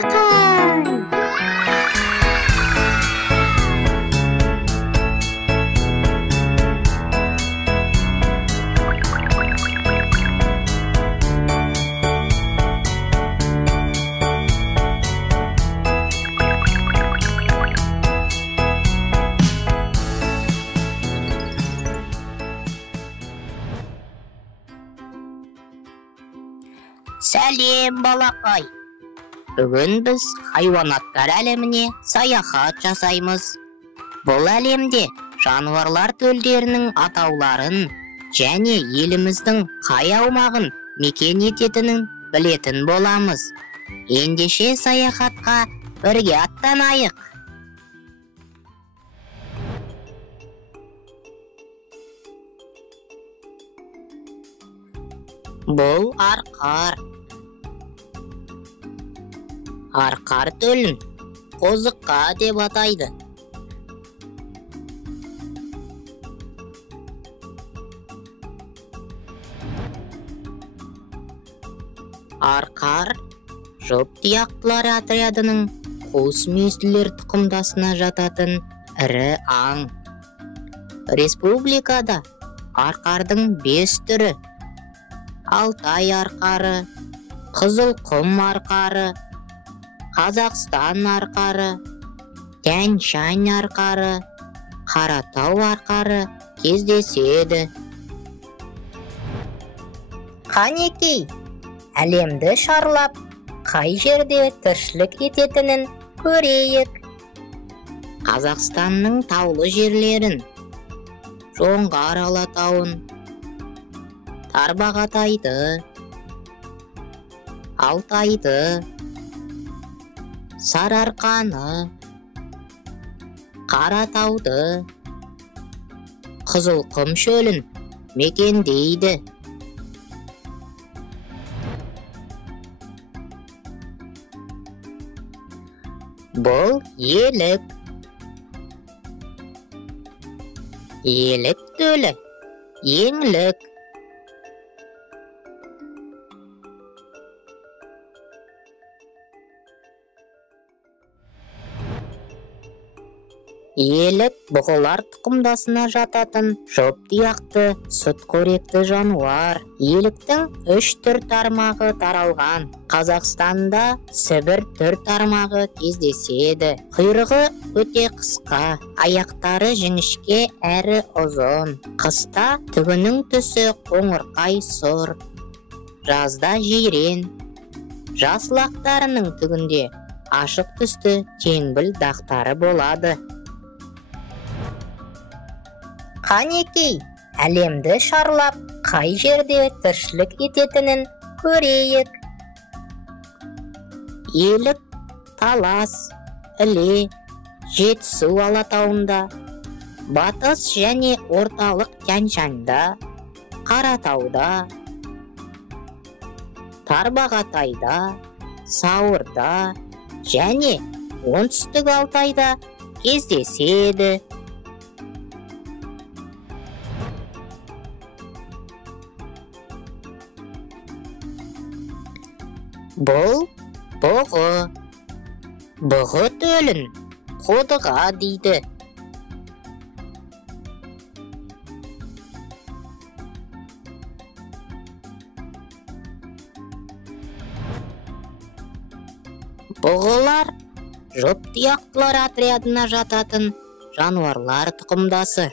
балақай. Сәлем, балақай. Бүгін біз хайуанаттар әлеміне саяхат жасаймыз. Бұл әлемде жануарлар төлдерінің атауларын және еліміздің қай аумағын мекен ететінін білетін боламыз. Ендеше саяхатқа бірге аттанайық. Бұл арқар. Арқар төлін қозыққа деп атайды. Арқар жұптияқтылар отрядының қуыс-мүйізділер тұқымдасына жататын ірі аң. Республикада арқардың 5 түрі: Алтай арқары, Қызылқұм арқары, Қазақстан арқары, Тянь-Шань арқары, Қаратау арқары кездеседі. Қанекей, әлемді шарлап, қай жерде тіршілік ететінін көрейік. Қазақстанның таулы жерлерін, Жоңғар Алатауын, Тарбағатайды, Алтайды, Сарыарқаны, Қаратауды, Қызылқұм шөлін мекендейді. Бұл елік. Елік төлі еңлік. Елік бұғылар тұқымдасына жататын жұптияқты сүтқоректі жануар. Еліктің 3 түр тармағы таралған. Қазақстанда Сібір түр тармағы кездеседі. Құйрығы өте қысқа, аяқтары жіңішке әрі ұзын. Қыста түгінің түсі қоңырқай сұр, жазда жирен. Жас лақтарының түгінде ашық түсті теңбіл дақтары болады. Қанекей, әлемді шарлап, қай жерде тіршілік ететінін көрейік. Елік Талас, Іле, Жетісу Алатауында, Батыс және орталық Тянь-Шаньда, Қаратауда, Тарбағатайда, Сауырда және оңтүстік Алтайда кездеседі. Бұл бұғы. Бұғы төлін қодыға дейді. Бұғылар жұптияқтылар отрядына жататын жануарлар тұқымдасы.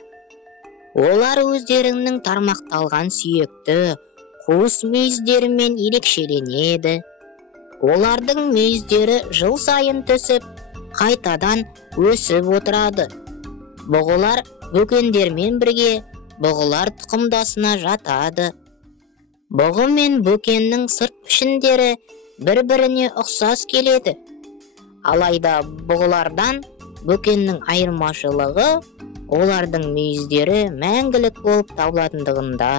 Олар өздерінің тармақталған сүйекті қуыс мүйіздерімен ерекшеленеді. Олардың мүйіздері жыл сайын түсіп, қайтадан өсіп отырады. Бұғылар бөкендермен бірге бұғылар тұқымдасына жатады. Бұғы мен бөкеннің сырт пішіндері бір-біріне ұқсас келеді. Алайда бұғылардан бөкеннің айырмашылығы олардың мүйіздері мәңгілік болып табылатындығында.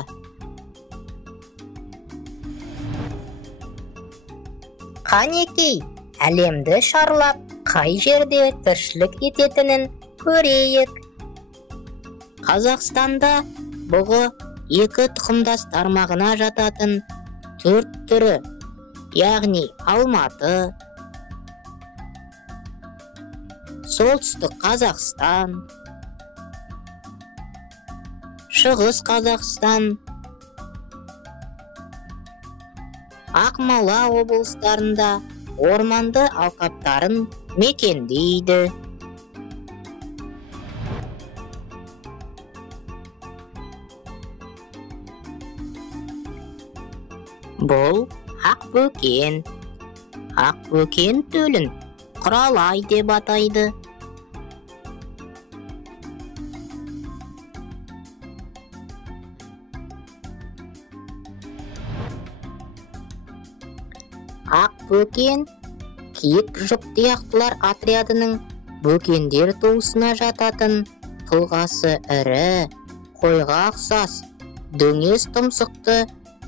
Қанекей, әлемді шарлап, қай жерде тіршілік ететінін көрейік. Қазақстанда бұғы 2 тұқымдас тармағына жататын 4 түрі, яғни Алматы, солтүстік Қазақстан, шығыс Қазақстан, Ақмола облыстарында орманды алқаптарын мекендейді. Бұл ақбөкен. Ақбөкен төлін құралай деп атайды. Ақбөкен киік жұптияқтылар отрядының бөкендер туысына жататын, тұлғасы ірі, қойға ұқсас, дөңес тұмсықты,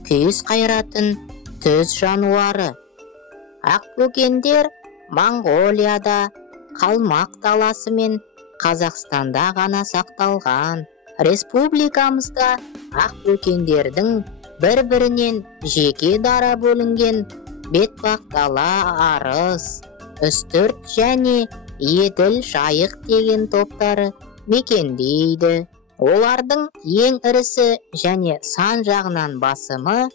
күйіс қайратын түз жануары. Ақбөкендер Моңғолияда, Қалмақ даласы мен Қазақстанда ғана сақталған. Республикамызда ақбөкендердің бір-бірінен жеке дара бөлінген бетпақдала, арыс, үстірт және еділ, жайық деген топтары мекендейді. Олардың ең ірісі және сан жағынан басымы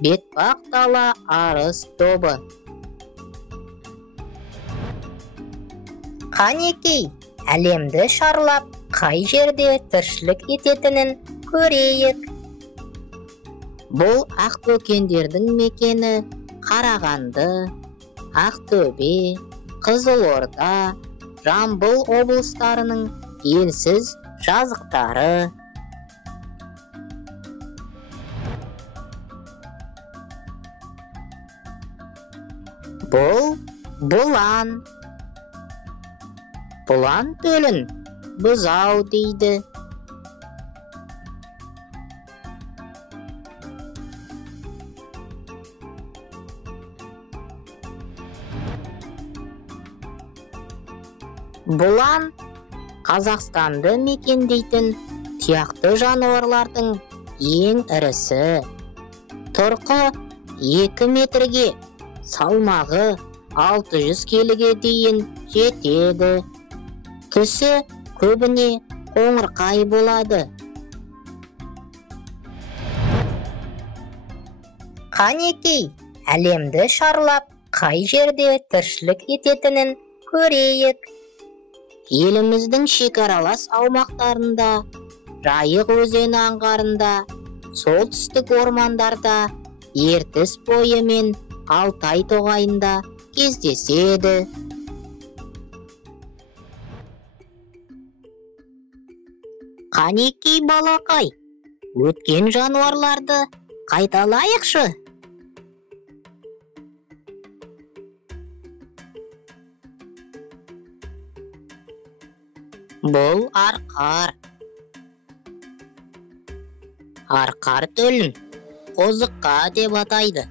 бетпақдала, арыс тобы. Қанекей, әлемді шарлап, қай жерде тіршілік ететінін көрейік. Бұл ақбөкендердің мекені Қарағанды, Ақтөбе, Қызылорда, Жамбыл облыстарының елсіз жазықтары. Бұл бұлан. Бұлан төлін бұзау дейді. Бұлан Қазақстанды мекендейтін тұяқты жануарлардың ең ірісі. Тұрқы 2 метрге, салмағы 600 келіге дейін жетеді. Түсі көбіне қоңырқай болады. Қанекей, әлемді шарлап, қай жерде тіршілік ететінін көрейік. Еліміздің шекаралас аумақтарында, Жайық өзені аңғарында, солтүстік ормандарда, Ертіс бойы мен Алтай тоғайында кездеседі. Қанекей балақай, өткен жануарларды қайталайықшы. Бұл арқар. Арқар төлін қозыққа деп атайды.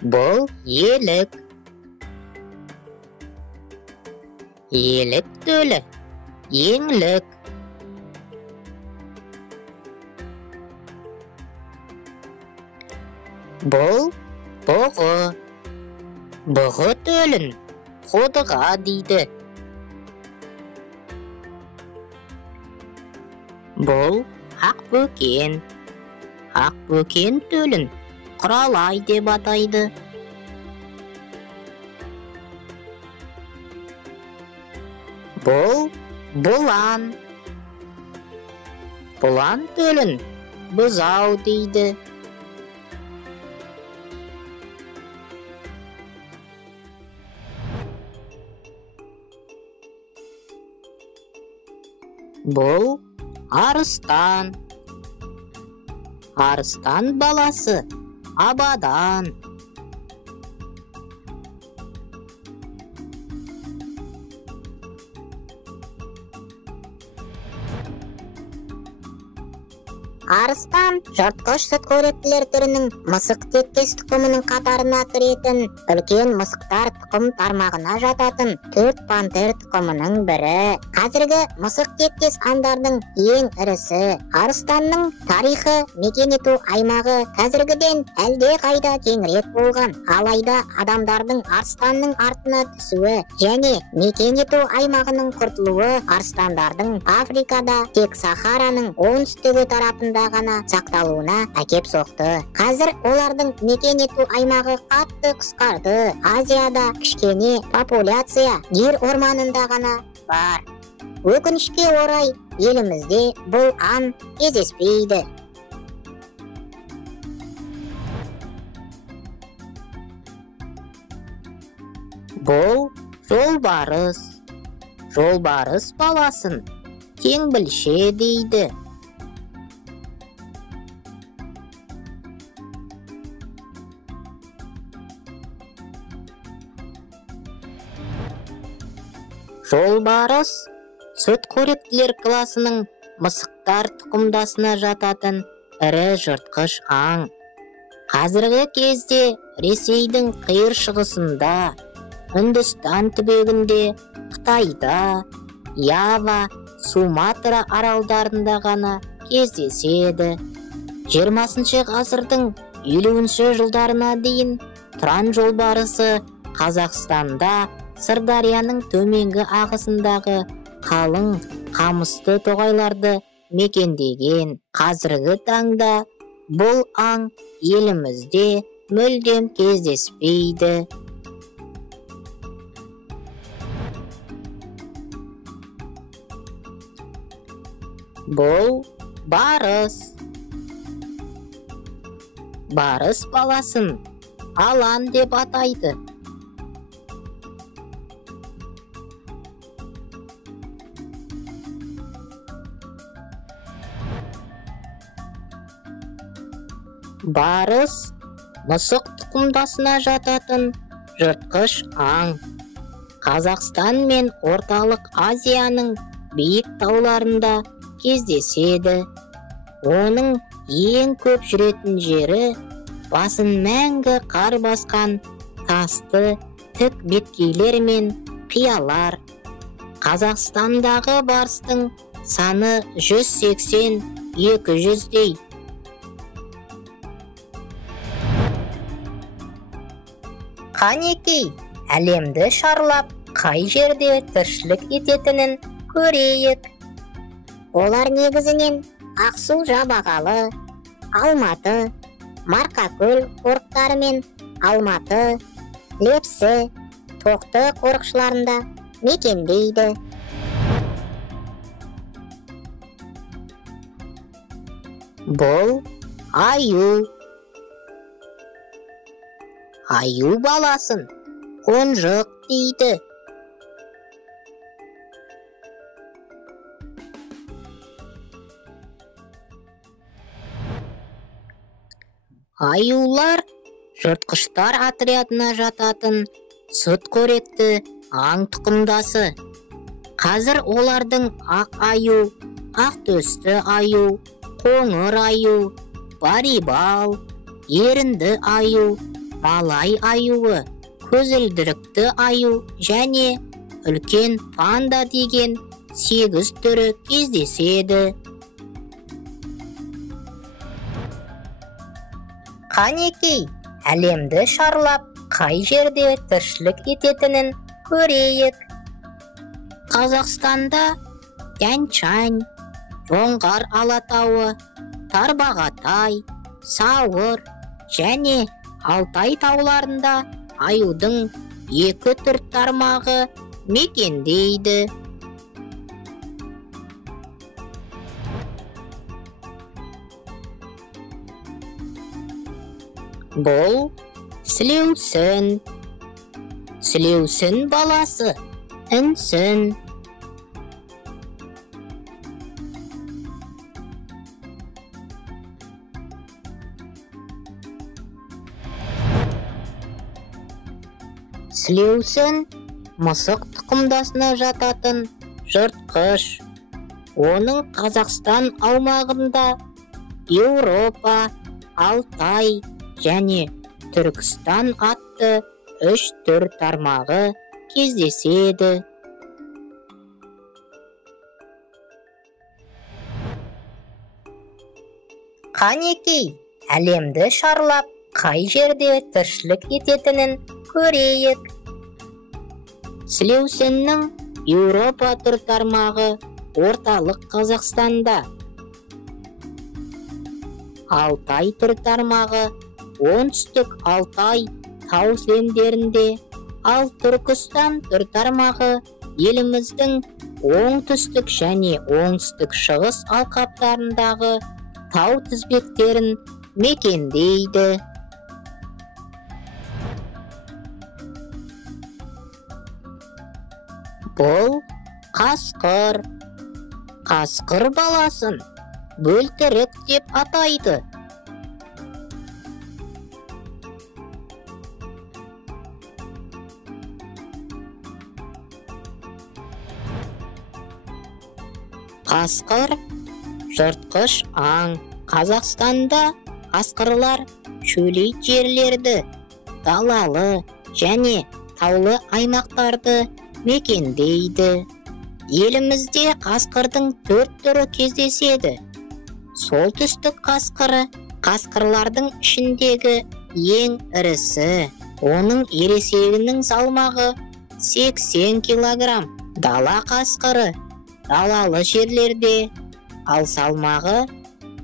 Бұл елік. Елік төлі еңлік. Бұл бұғы. Бұғы төлін қодыға дейді. Бұл ақбөкен. Ақбөкен төлін құралай деп атайды. Бұл бұлан. Бұлан төлін бұзау дейді. Бұл арыстан. Арыстан баласы абадан. Арыстан жыртқыш сүтқоректілер түрінің мысық тектес тұқымының қатарына кіретін үлкен мысықтар тұқым тармағына жататын төрт пантер тұқымының бірі. Қазіргі мысық тектес аңдардың ең ірісі. Арыстанның тарихы мекен ету аймағы қазіргіден әлде қайда кеңірек болған. Алайда адамдардың арыстанның артына түсуі және мекен ету аймағының құртылуы арыстандардың Африкада тек Сахараның оңтүстігі тарапында ғана сақталуына әкеп соқты. Қазір олардың мекен ету аймағы қатты қысқарды. Азияда кішкене популяция Гир орманында ғана бар. Өкінішке орай, елімізде бұл аң кездеспейді. Бұл жолбарыс. Жолбарыс баласын теңбілше дейді. Жолбарыс сүтқоректілер класының мысықтар тұқымдасына жататын ірі жыртқыш аң. Қазіргі кезде Ресейдің қиыр шығысында, Үндістан түбегінде, Қытайда, Ява, Суматра аралдарында ғана кездеседі. 20 ғасырдың 50 жылдарына дейін тұран жолбарысы Қазақстанда Сырдарияның төменгі ағысындағы қалың қамысты тоғайларды мекендеген. Қазіргі таңда бұл аң елімізде мүлдем кездеспейді. Бұл барыс. Барыс баласын алан деп атайды. Барыс мысық тұқымдасына жататын жыртқыш аң. Қазақстан мен орталық Азияның биік тауларында кездеседі. Оның ең көп жүретін жері басын мәңгі қар басқан тасты тік беткейлер мен қиялар. Қазақстандағы барыстың саны 180-200-дей. Қанекей, әлемді шарлап, қай жерде тіршілік ететінін көрейік. Олар негізінен Ақсу-Жабағалы, Алматы, Марқакөл қорықтары мен Алматы, Лепсі, Тоқты қорықшыларында мекендейді. Бұл аю. Аю баласын қонжық дейді. Аюлар жыртқыштар отрядына жататын сүтқоректі аң тұқымдасы. Қазір олардың ақ аю, ақ төсті аю, қоңыр аю, барибал, ерінді аю, малай аюы, көзілдірікті аю және үлкен панда деген 8 түрі кездеседі. Қанекей, әлемді шарлап, қай жерде тіршілік ететінін көрейік. Қазақстанда Тянь-Шань, Жоңғар Алатауы, Тарбағатай, Сауыр және Алтай тауларында аюдың 2 түр тармағы мекендейді. Бұл сілеусін. Сілеусін баласы інсін. Сілеусін мысық тұқымдасына жататын жыртқыш. Оның Қазақстан аумағында Еуропа, Алтай және Түркістан атты 3 түр тармағы кездеседі. Қанекей, әлемді шарлап, қай жерде тіршілік ететінін көрейік. Сілеусіннің Еуропа түр тармағы орталық Қазақстанда. Алтай түр тармағы оңтүстік Алтай тау сілемдерінде, ал Түркістан түр тармағы еліміздің оңтүстік және оңтүстік шығыс алқаптарындағы тау тізбектерін мекендейді. Бұл қасқыр. Қасқыр баласын бөлтірік деп атайды. Қасқыр жыртқыш аң. Қазақстанда қасқырлар шөлейт жерлерді, далалы және таулы аймақтарды мекендейді. Елімізде қасқырдың 4 түрі кездеседі. Солтүстік қасқыры қасқырлардың ішіндегі ең ірісі. Оның ересегінің салмағы 80 килограмм. Дала қасқыры далалы жерлерде, ал салмағы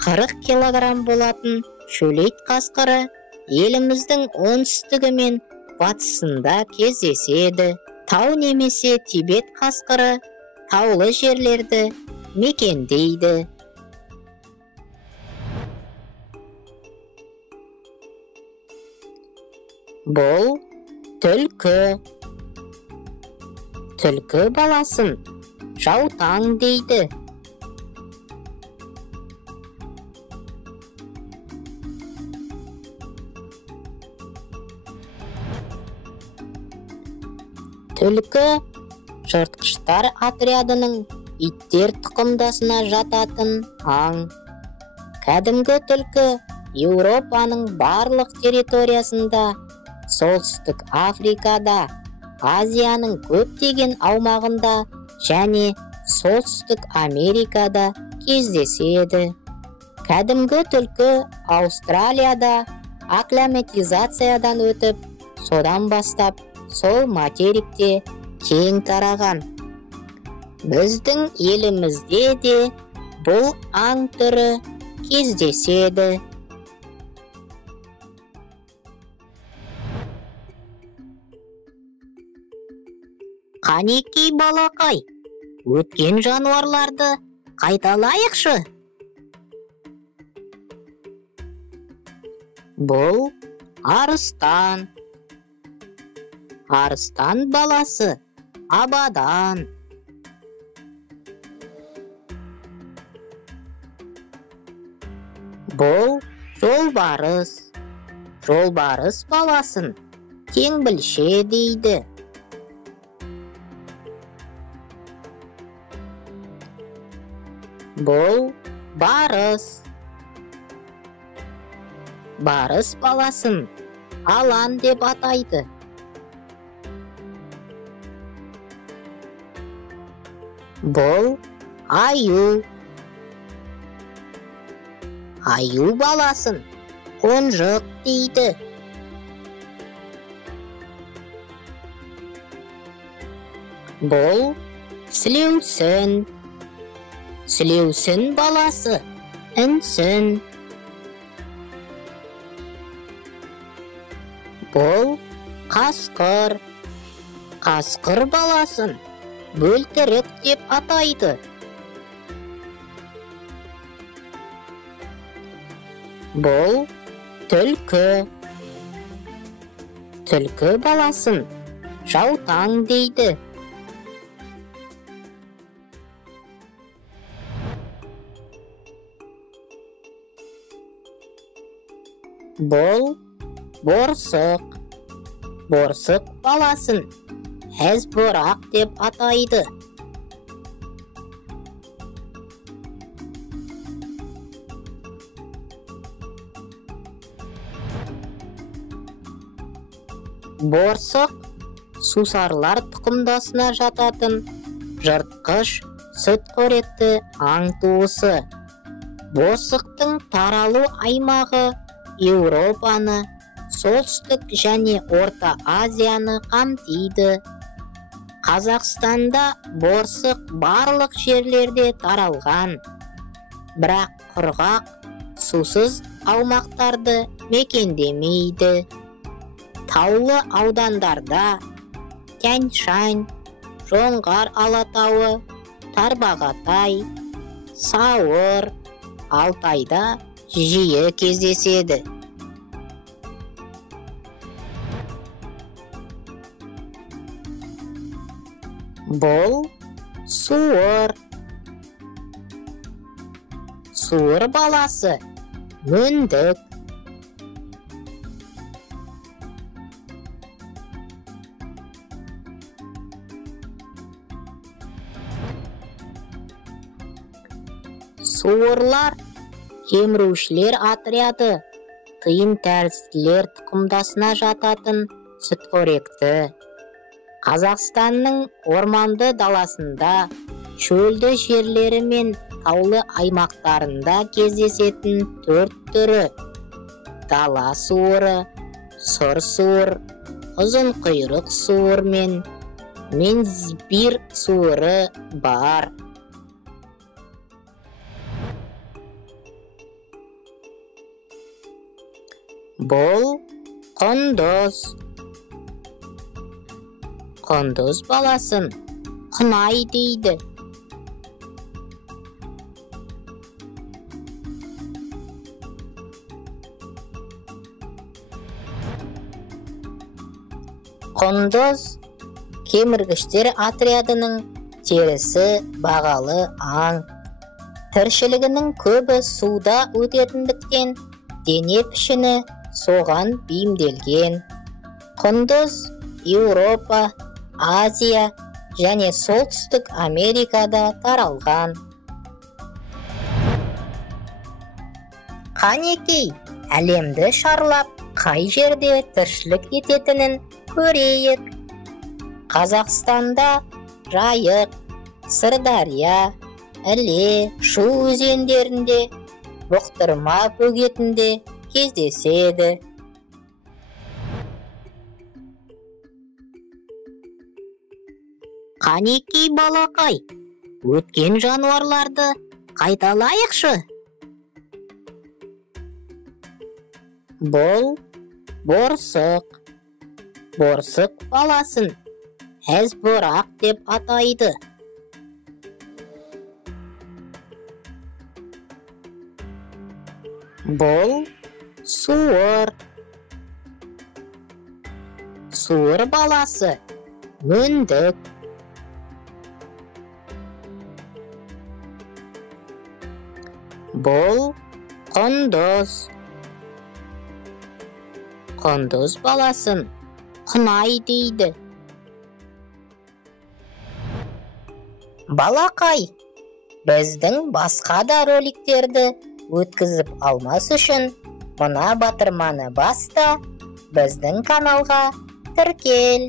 40 килограмм болатын шөлейт қасқыры еліміздің оңтүстігі мен батысында кездеседі. Тау немесе Тибет қасқыры таулы жерлерді мекендейді. Бұл түлкі. Түлкі баласын жаутаң дейді. Түлкі жыртқыштар отрядының иттер тұқымдасына жататын аң. Кәдімгі түлкі Еуропаның барлық территориясында, солтүстік Африкада, Азияның көптеген аумағында және солтүстік Америкада кездеседі. Кәдімгі түлкі Аустралияда акклиматизациядан өтіп, содан бастап сол материкте кең тараған. Біздің елімізде де бұл аң түрі кездеседі. Қанекей балақай, өткен жануарларды қайталайықшы. Бұл арыстан. Арыстан баласы абадан. Бұл жолбарыс. Жолбарыс баласын теңбілше дейді. Бұл барыс. Барыс баласын алан деп атайды. Бұл аю. Аю баласын қонжық дейді. Бұл сілеусін. Сілеусін баласы інсін. Бұл қасқыр. Қасқыр баласын бөлтірік деп атайды. Бұл түлкі. Түлкі баласын жаутаң дейді. Бұл борсық. Борсық баласын әзбұрақ деп атайды. Борсық сусарлар тұқымдасына жататын жыртқыш сүтқоректі аң туысы. Борсықтың таралу аймағы Еуропаны, солтүстік және Орта Азияны қамтиды. Қазақстанда борсық барлық жерлерде таралған, бірақ құрғақ, сусыз аумақтарды мекендемейді. Таулы аудандарда Тянь-Шань, Жоңғар Алатауы, Тарбағатай, Сауыр, Алтайда жиі кездеседі. Бұл суыр. Суыр баласы мөндік. Суырлар кемірушілер отряды тыйым-тәртіптілер тұқымдасына жататын сүтқоректі. Қазақстанның орманды даласында, шөлді жерлері мен таулы аймақтарында кездесетін 4 түрі: дала суыры, сұр суыр, ұзын құйрық суыр мен мензбир суыры бар. Бұл құндыз. Құндыз баласын құнай дейді. Құндыз кеміргіштер отрядының терісі бағалы аң. Тіршілігінің көбі суда өтетіндіктен дене пішіні соған бейімделген. Құндыз Еуропа, Азия және Солтүстік Америкада таралған. Қанекей, әлемді шарлап, қай жерде тіршілік ететінін көрейік. Қазақстанда Жайық, Сырдария, Іле, Шу өзендерінде, Бұқтырма бөгетінде кездеседі. Қанекей балақай, өткен жануарларды қайталайықшы. Бұл борсық. Борсық баласын әзбұрақ деп атайды. Бұл суыр. Суыр баласы мөндік. Бұл құндыз. Құндыз баласын құнай дейді. Балақай, біздің басқа да роликтерді өткізіп алмас үшін мына батырманы баста, біздің каналға тіркел.